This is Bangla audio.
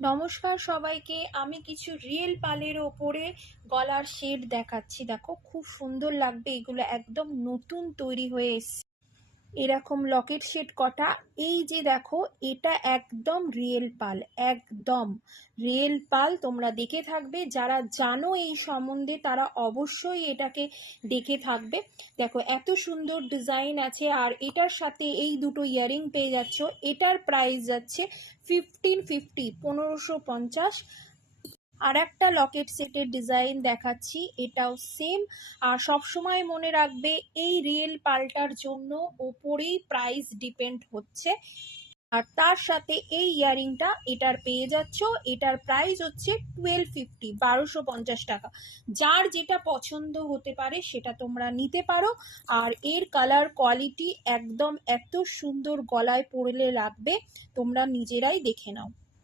নমস্কার সবাইকে। আমি কিছু রিয়েল পালের ওপরে গলার শেড দেখাচ্ছি। দেখো খুব সুন্দর লাগবে, এগুলো একদম নতুন তৈরি হয়ে এসছে। এরকম লকেট শেড কটা, এই যে দেখো এটা একদম রিয়েল পাল, একদম রিয়েল পাল। তোমরা দেখে থাকবে, যারা জানো এই সম্বন্ধে তারা অবশ্যই এটাকে দেখে থাকবে। দেখো এত সুন্দর ডিজাইন আছে, আর এটার সাথে এই দুটো ইয়ারিং পেয়ে যাচ্ছ। এটার প্রাইস যাচ্ছে 1550, 1550। আর একটা লকেট সেটের ডিজাইন দেখাচ্ছি, এটাও সেম। আর সবসময় মনে রাখবে এই রিয়েল পাল্টার জন্য ওপরেই প্রাইস ডিপেন্ড হচ্ছে। আর তার সাথে এই ইয়ারিংটা এটার পেয়ে যাচ্ছ, এটার প্রাইস হচ্ছে 1250, 1250 টাকা। যার যেটা পছন্দ হতে পারে সেটা তোমরা নিতে পারো। আর এর কালার কোয়ালিটি একদম এত সুন্দর, গলায় পরলে লাগবে, তোমরা নিজেরাই দেখে নাও।